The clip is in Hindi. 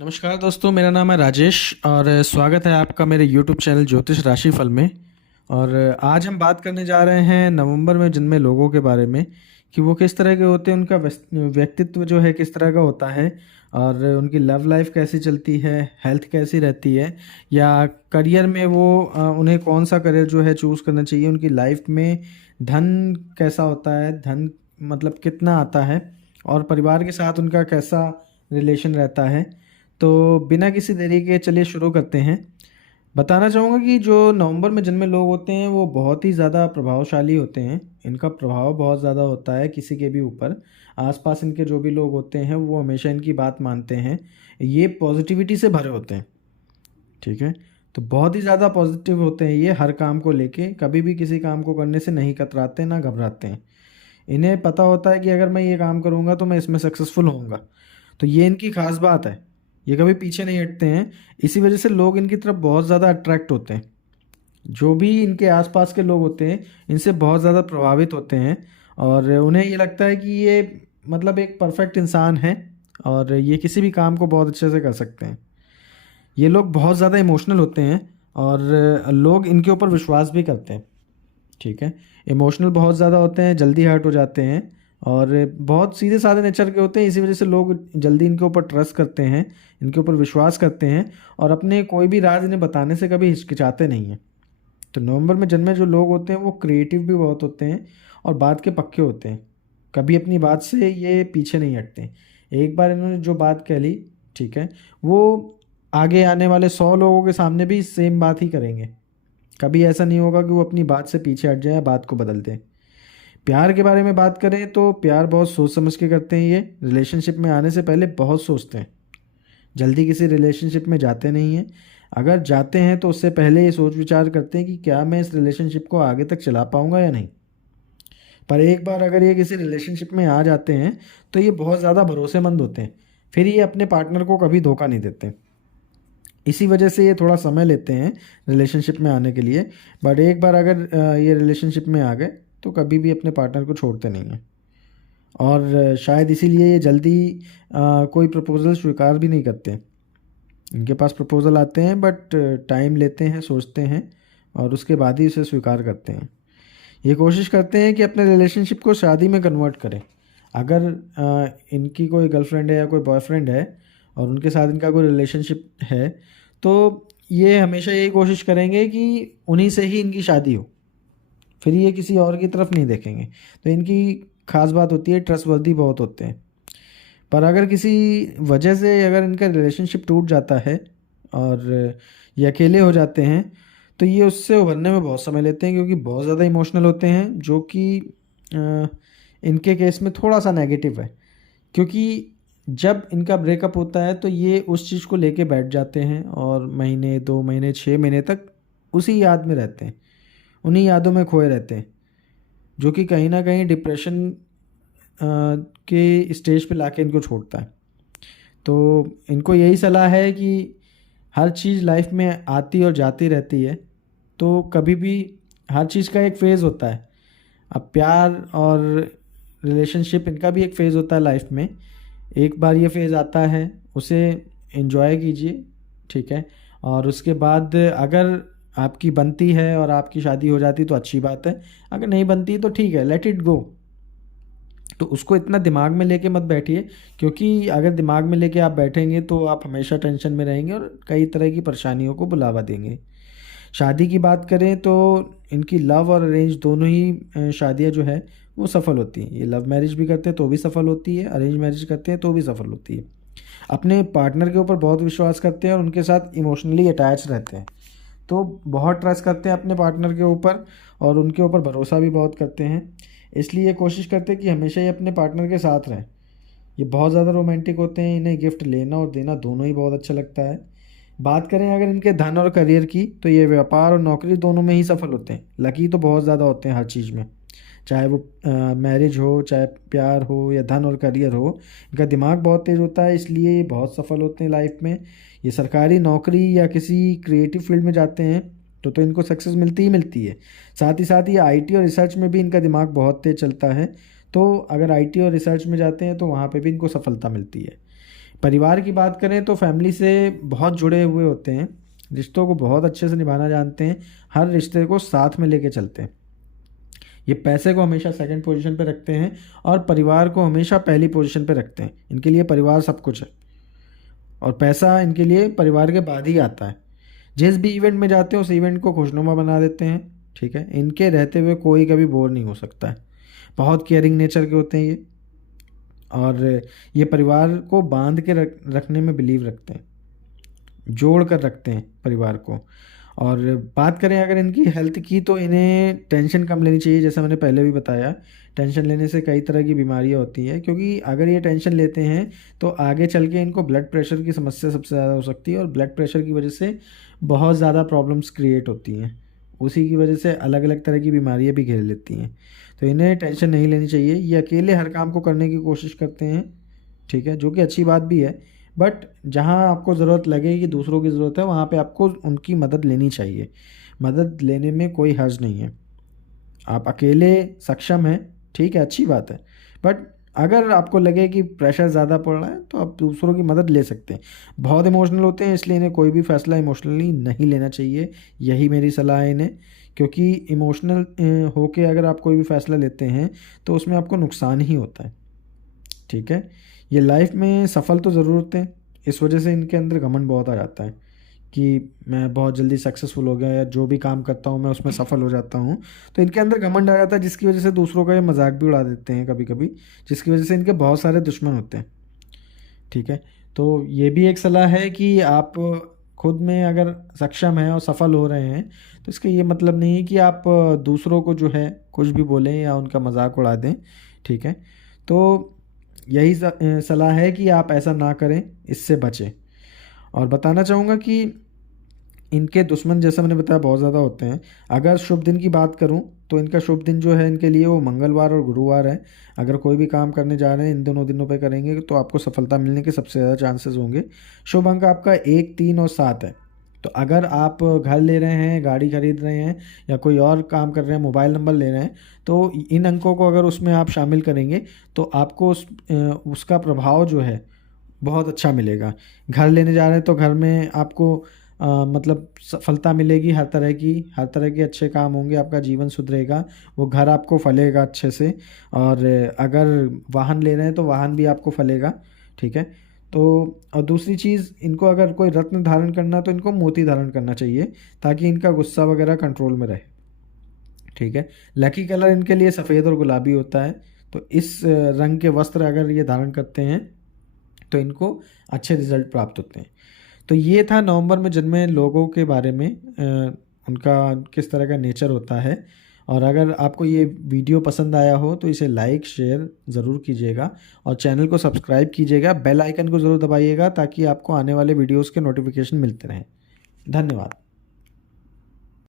नमस्कार दोस्तों, मेरा नाम है राजेश और स्वागत है आपका मेरे यूट्यूब चैनल ज्योतिष राशिफल में। और आज हम बात करने जा रहे हैं नवंबर में जन्मे लोगों के बारे में कि वो किस तरह के होते हैं, उनका व्यक्तित्व जो है किस तरह का होता है और उनकी लव लाइफ कैसी चलती है, हेल्थ कैसी रहती है, या करियर में उन्हें कौन सा करियर जो है चूज़ करना चाहिए, उनकी लाइफ में धन कैसा होता है, धन मतलब कितना आता है, और परिवार के साथ उनका कैसा रिलेशन रहता है। तो बिना किसी देरी के चलिए शुरू करते हैं। बताना चाहूँगा कि जो नवंबर में जन्मे लोग होते हैं वो बहुत ही ज़्यादा प्रभावशाली होते हैं। इनका प्रभाव बहुत ज़्यादा होता है किसी के भी ऊपर। आसपास इनके जो भी लोग होते हैं वो हमेशा इनकी बात मानते हैं। ये पॉजिटिविटी से भरे होते हैं, ठीक है। तो बहुत ही ज़्यादा पॉजिटिव होते हैं ये, हर काम को लेके कभी भी किसी काम को करने से नहीं कतराते ना घबराते हैं। इन्हें पता होता है कि अगर मैं ये काम करूँगा तो मैं इसमें सक्सेसफुल होऊंगा। तो ये इनकी खास बात है, ये कभी पीछे नहीं हटते हैं। इसी वजह से लोग इनकी तरफ बहुत ज़्यादा अट्रैक्ट होते हैं। जो भी इनके आसपास के लोग होते हैं इनसे बहुत ज़्यादा प्रभावित होते हैं और उन्हें ये लगता है कि ये मतलब एक परफेक्ट इंसान है और ये किसी भी काम को बहुत अच्छे से कर सकते हैं। ये लोग बहुत ज़्यादा इमोशनल होते हैं और लोग इनके ऊपर विश्वास भी करते हैं, ठीक है। इमोशनल बहुत ज़्यादा होते हैं, जल्दी हर्ट हो जाते हैं और बहुत सीधे साधे नेचर के होते हैं। इसी वजह से लोग जल्दी इनके ऊपर ट्रस्ट करते हैं, इनके ऊपर विश्वास करते हैं और अपने कोई भी राज इन्हें बताने से कभी हिचकिचाते नहीं हैं। तो नवंबर में जन्मे जो लोग होते हैं वो क्रिएटिव भी बहुत होते हैं और बात के पक्के होते हैं। कभी अपनी बात से ये पीछे नहीं हटते। एक बार इन्होंने जो बात कह ली, ठीक है, वो आगे आने वाले 100 लोगों के सामने भी सेम बात ही करेंगे। कभी ऐसा नहीं होगा कि वो अपनी बात से पीछे हट जाए या बात को बदल दें। प्यार के बारे में बात करें तो प्यार बहुत सोच समझ के करते हैं। ये रिलेशनशिप में आने से पहले बहुत सोचते हैं, जल्दी किसी रिलेशनशिप में जाते नहीं हैं। अगर जाते हैं तो उससे पहले ये सोच विचार करते हैं कि क्या मैं इस रिलेशनशिप को आगे तक चला पाऊंगा या नहीं। पर एक बार अगर ये किसी रिलेशनशिप में आ जाते हैं तो ये बहुत ज़्यादा भरोसेमंद होते हैं। फिर ये अपने पार्टनर को कभी धोखा नहीं देते। इसी वजह से ये थोड़ा समय लेते हैं रिलेशनशिप में आने के लिए। बट एक बार अगर ये रिलेशनशिप में आ गए तो कभी भी अपने पार्टनर को छोड़ते नहीं हैं। और शायद इसीलिए ये जल्दी कोई प्रपोज़ल स्वीकार भी नहीं करते। इनके पास प्रपोज़ल आते हैं बट टाइम लेते हैं, सोचते हैं और उसके बाद ही उसे स्वीकार करते हैं। ये कोशिश करते हैं कि अपने रिलेशनशिप को शादी में कन्वर्ट करें। अगर इनकी कोई गर्लफ्रेंड है या कोई बॉयफ्रेंड है और उनके साथ इनका कोई रिलेशनशिप है तो ये हमेशा यही कोशिश करेंगे कि उन्हीं से ही इनकी शादी हो, फिर ये किसी और की तरफ नहीं देखेंगे। तो इनकी खास बात होती है, ट्रस्टवर्दी बहुत होते हैं। पर अगर किसी वजह से अगर इनका रिलेशनशिप टूट जाता है और ये अकेले हो जाते हैं तो ये उससे उभरने में बहुत समय लेते हैं, क्योंकि बहुत ज़्यादा इमोशनल होते हैं, जो कि अ, इनके केस में थोड़ा सा नेगेटिव है। क्योंकि जब इनका ब्रेकअप होता है तो ये उस चीज़ को लेके बैठ जाते हैं और महीने 2 महीने 6 महीने तक उसी याद में रहते हैं, उन्हीं यादों में खोए रहते हैं, जो कि कहीं ना कहीं डिप्रेशन के स्टेज पे लाके इनको छोड़ता है। तो इनको यही सलाह है कि हर चीज़ लाइफ में आती और जाती रहती है, तो कभी भी हर चीज़ का एक फ़ेज़ होता है। अब प्यार और रिलेशनशिप इनका भी एक फ़ेज़ होता है लाइफ में। एक बार ये फ़ेज़ आता है, उसे एंजॉय कीजिए, ठीक है। और उसके बाद अगर आपकी बनती है और आपकी शादी हो जाती तो अच्छी बात है, अगर नहीं बनती तो ठीक है, लेट इट गो। तो उसको इतना दिमाग में लेके मत बैठिए, क्योंकि अगर दिमाग में लेके आप बैठेंगे तो आप हमेशा टेंशन में रहेंगे और कई तरह की परेशानियों को बुलावा देंगे। शादी की बात करें तो इनकी लव और अरेंज दोनों ही शादियां जो है वो सफल होती हैं। ये लव मैरिज भी करते हैं तो भी सफल होती है, अरेंज मैरिज करते हैं तो भी सफल होती है। अपने पार्टनर के ऊपर बहुत विश्वास करते हैं और उनके साथ इमोशनली अटैच रहते हैं। तो बहुत ट्रस्ट करते हैं अपने पार्टनर के ऊपर और उनके ऊपर भरोसा भी बहुत करते हैं। इसलिए कोशिश करते हैं कि हमेशा ही अपने पार्टनर के साथ रहें। ये बहुत ज़्यादा रोमांटिक होते हैं, इन्हें गिफ्ट लेना और देना दोनों ही बहुत अच्छा लगता है। बात करें अगर इनके धन और करियर की तो ये व्यापार और नौकरी दोनों में ही सफल होते हैं। लकी तो बहुत ज़्यादा होते हैं हर चीज़ में, चाहे वो मैरिज हो, चाहे प्यार हो या धन और करियर हो। इनका दिमाग बहुत तेज़ होता है, इसलिए ये बहुत सफल होते हैं लाइफ में। ये सरकारी नौकरी या किसी क्रिएटिव फील्ड में जाते हैं तो इनको सक्सेस मिलती ही मिलती है। साथ ही साथ ये आईटी और रिसर्च में भी इनका दिमाग बहुत तेज़ चलता है। तो अगर आईटी और रिसर्च में जाते हैं तो वहाँ पे भी इनको सफलता मिलती है। परिवार की बात करें तो फैमिली से बहुत जुड़े हुए होते हैं, रिश्तों को बहुत अच्छे से निभाना जानते हैं, हर रिश्ते को साथ में लेके चलते हैं। ये पैसे को हमेशा सेकंड पोजीशन पे रखते हैं और परिवार को हमेशा पहली पोजीशन पे रखते हैं। इनके लिए परिवार सब कुछ है और पैसा इनके लिए परिवार के बाद ही आता है। जिस भी इवेंट में जाते हैं उस इवेंट को खुशनुमा बना देते हैं, ठीक है। इनके रहते हुए कोई कभी बोर नहीं हो सकता है। बहुत केयरिंग नेचर के होते हैं ये, और ये परिवार को बांध के रखने में बिलीव रखते हैं, जोड़ कर रखते हैं परिवार को। और बात करें अगर इनकी हेल्थ की, तो इन्हें टेंशन कम लेनी चाहिए। जैसा मैंने पहले भी बताया, टेंशन लेने से कई तरह की बीमारियां होती हैं, क्योंकि अगर ये टेंशन लेते हैं तो आगे चल के इनको ब्लड प्रेशर की समस्या सबसे ज़्यादा हो सकती है, और ब्लड प्रेशर की वजह से बहुत ज़्यादा प्रॉब्लम्स क्रिएट होती हैं। उसी की वजह से अलग अलग तरह की बीमारियाँ भी घेर लेती हैं। तो इन्हें टेंशन नहीं लेनी चाहिए। ये अकेले हर काम को करने की कोशिश करते हैं, ठीक है, जो कि अच्छी बात भी है। बट जहाँ आपको ज़रूरत लगे कि दूसरों की ज़रूरत है, वहाँ पे आपको उनकी मदद लेनी चाहिए। मदद लेने में कोई हर्ज नहीं है। आप अकेले सक्षम हैं, ठीक है, अच्छी बात है। बट अगर आपको लगे कि प्रेशर ज़्यादा पड़ रहा है तो आप दूसरों की मदद ले सकते हैं। बहुत इमोशनल होते हैं, इसलिए इन्हें कोई भी फ़ैसला इमोशनली नहीं लेना चाहिए। यही मेरी सलाह है इन्हें, क्योंकि इमोशनल होके अगर आप कोई भी फ़ैसला लेते हैं तो उसमें आपको नुकसान ही होता है, ठीक है। ये लाइफ में सफल तो ज़रूर होते हैं, इस वजह से इनके अंदर घमंड बहुत आ जाता है कि मैं बहुत जल्दी सक्सेसफुल हो गया, या जो भी काम करता हूँ मैं उसमें सफल हो जाता हूँ। तो इनके अंदर घमंड आ जाता है, जिसकी वजह से दूसरों का ये मजाक भी उड़ा देते हैं कभी कभी, जिसकी वजह से इनके बहुत सारे दुश्मन होते हैं, ठीक है। तो ये भी एक सलाह है कि आप खुद में अगर सक्षम हैं और सफल हो रहे हैं, तो इसका ये मतलब नहीं है कि आप दूसरों को जो है कुछ भी बोलें या उनका मजाक उड़ा दें, ठीक है। तो यही सलाह है कि आप ऐसा ना करें, इससे बचें। और बताना चाहूँगा कि इनके दुश्मन, जैसा मैंने बताया, बहुत ज़्यादा होते हैं। अगर शुभ दिन की बात करूं तो इनका शुभ दिन जो है इनके लिए वो मंगलवार और गुरुवार है। अगर कोई भी काम करने जा रहे हैं इन दोनों दिनों पे करेंगे तो आपको सफलता मिलने के सबसे ज़्यादा चांसेस होंगे। शुभ अंक आपका 1, 3 और 7 है। तो अगर आप घर ले रहे हैं, गाड़ी खरीद रहे हैं, या कोई और काम कर रहे हैं, मोबाइल नंबर ले रहे हैं, तो इन अंकों को अगर उसमें आप शामिल करेंगे तो आपको उसका प्रभाव जो है बहुत अच्छा मिलेगा। घर लेने जा रहे हैं तो घर में आपको मतलब सफलता मिलेगी, हर तरह के अच्छे काम होंगे, आपका जीवन सुधरेगा, वो घर आपको फलेगा अच्छे से। और अगर वाहन ले रहे हैं तो वाहन भी आपको फलेगा, ठीक है। तो और दूसरी चीज़, इनको अगर कोई रत्न धारण करना तो इनको मोती धारण करना चाहिए, ताकि इनका गुस्सा वगैरह कंट्रोल में रहे, ठीक है। लकी कलर इनके लिए सफ़ेद और गुलाबी होता है। तो इस रंग के वस्त्र अगर ये धारण करते हैं तो इनको अच्छे रिजल्ट प्राप्त होते हैं। तो ये था नवंबर में जन्मे लोगों के बारे में, उनका किस तरह का नेचर होता है। और अगर आपको ये वीडियो पसंद आया हो तो इसे लाइक शेयर ज़रूर कीजिएगा, और चैनल को सब्सक्राइब कीजिएगा, बेल आइकन को ज़रूर दबाइएगा, ताकि आपको आने वाले वीडियोस के नोटिफिकेशन मिलते रहें। धन्यवाद।